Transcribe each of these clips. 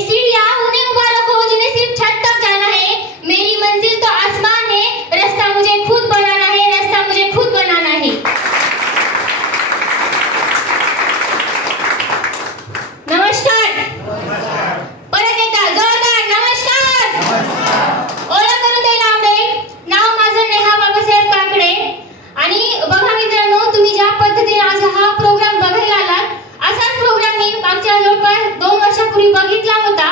सीढ़ियां उन्हीं मुबारक हो जिन्हें सिर्फ छत तक जाना है। मेरी मंजिल तो आसमान है, रास्ता मुझे खुद बनाना है, रास्ता मुझे खुद बनाना है। नमस्कार। परत एकदा जोरदार नमस्कार। ओळख करून द्यायला आवडेल, नाव माझं नेहा बाबासाहेब काकडे। आणि बघा मित्रांनो, तुम्ही ज्या पद्धतीने आज हा प्रोग्राम बघायला आलात, असाच प्रोग्राम मी मागच्या जवळपास 2 वर्षापूर्वी बघितला होता।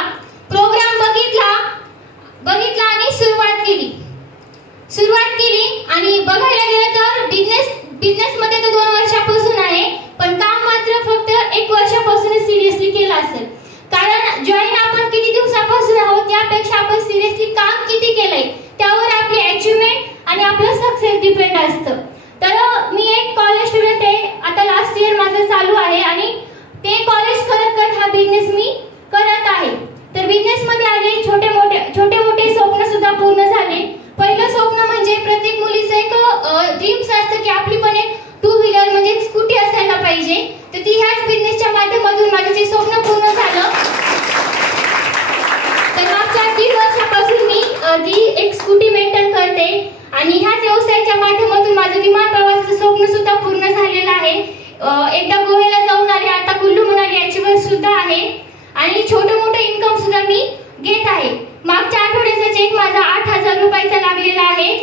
प्रोग्राम बघितला आणि सुरुवात केली आणि बघायला गेलं तर बिझनेस मध्ये तर 2 वर्षापासून आहे, पण काम मात्र फक्त 1 वर्षापासून सिरियसली केलं असेल। कारण जॉईन आपण किती दिवसापासून आहोत त्यापेक्षा आपण सिरियसली काम किती केलंय त्यावर आपली अचीवमेंट आणि आपलं सक्सेस डिपेंड असतं। तर मी एक कॉलेज स्टुडंट आहे, आता लास्ट इयर माझं चालू आहे आणि ते कॉलेज करत हा बिझनेस मी करत आहे। तर बिझनेस मध्ये आले छोटे मोठे स्वप्न सुद्धा पूर्ण झाले। पहिलं स्वप्न म्हणजे प्रत्येक मुलीचं एक ड्रीम्स असतं की आपली पण एक 2 व्हीलर म्हणजे स्कूटी असायला पाहिजे। तर ती ह्याच बिझनेसच्या माध्यमातून माझं ते स्वप्न पूर्ण झालं। तर मागच्या 3 वर्षापासून मी ती एक स्कूटी मेंटेन करते आणि ह्याच व्यवसायाच्या माध्यमातून माझं विमान प्रवासाचं स्वप्न सुद्धा पूर्ण झालेलं आहे। एकदा गोव्याला जाऊन आले, आता कुल्लू मनाली अचीवर सुद्धा आहे आणि छोटे इन्कम सुद्धा मी घेत आहे। मागच्या आठवड्याचा चेक माझा 8000 रुपयाचा लागलेला आहे।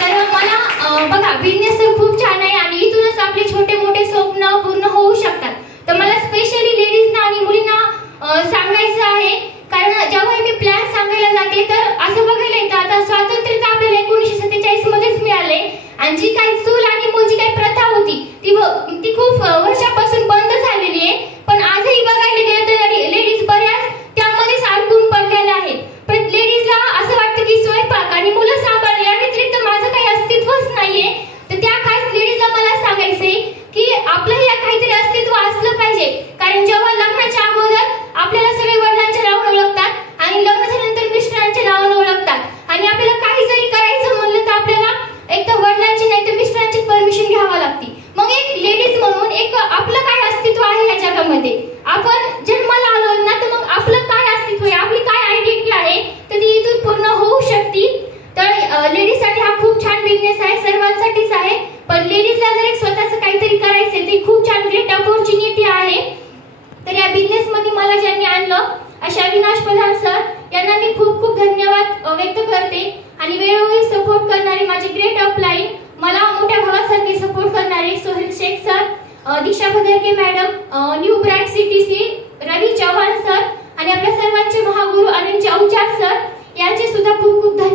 तर मला बघा बिझनेस तर खूप छान आहे आणि इथूनच आपले छोटे मोठे स्वप्न पूर्ण होऊ शकतात। तर मला स्पेशली लेडीजना आणि मुलींना सांगायचं आहे, कारण जेव्हा मी प्लॅन सांगायला जाते तर असं बघायला येतं आता स्वातंत्र्य तर आपल्याला 1947 मध्येच मिळाले आणि जी काही चूल आणि मूल जी काही प्रथा होती ती खूप वर्षापासून बंद झालेली आहे। पण आजही बघायला गेलं तर लेडीज बऱ्याच त्यामध्येच अडकून पडलेल्या आहेत। पण लेडीजला असं वाटतं की स्वयंपाक आणि मुलं सांभाळणे या व्यतिरिक्त माझं काही अस्तित्वच नाहीये। तर त्या खास लेडीजला मला सांगायचंय की आपलं या काहीतरी अस्तित्व असलं पाहिजे, कारण जेव्हा लग्नाच्या अगोदर आपल्याला सगळे वडिलांच्या नावाने ओळखतात आणि लग्न झाल्यानंतर मिस्टरांच्या नावाने ओळखतात आणि आपल्याला काही जरी करायचं म्हणलं तर आपल्याला एक तर वडिलांची नाही तर मिस्टरांची परमिशन घ्यावी लागते। मग एक लेडीज म्हणून एक आपलं काय अस्तित्व आहे या जगामध्ये, आपण जन्माला आलो ना, तर मग आपलं काय अस्तित्व आहे, आपली काय आयडेंटिटी आहे, तर ती इथून पूर्ण होऊ शकते। तर लेडीजसाठी हा खूप छान बिझनेस आहे, सर्वांसाठीच आहे, पण लेडीजला जर एक स्वतःचं काहीतरी करायचं ते खूप छान ग्रेट अपॉर्च्युनिटी आहे। तर या बिझनेस मध्ये मला ज्यांनी आणलं अशा अविनाश प्रधान सर यांना मी खूप धन्यवाद व्यक्त करते आणि वेळोवेळी सपोर्ट करणारे माझे ग्रेट अपलाईन, मला मोठ्या भावासारखे सपोर्ट करणारे सोहेल शेख सर, दीक्षा भदरके मॅडम, न्यू ब्रँड CTC रवी चव्हाण सर आणि आपल्या सर्वांचे महागुरु अनिल चौचार सर यांचे सुद्धा खूप धन्यवाद।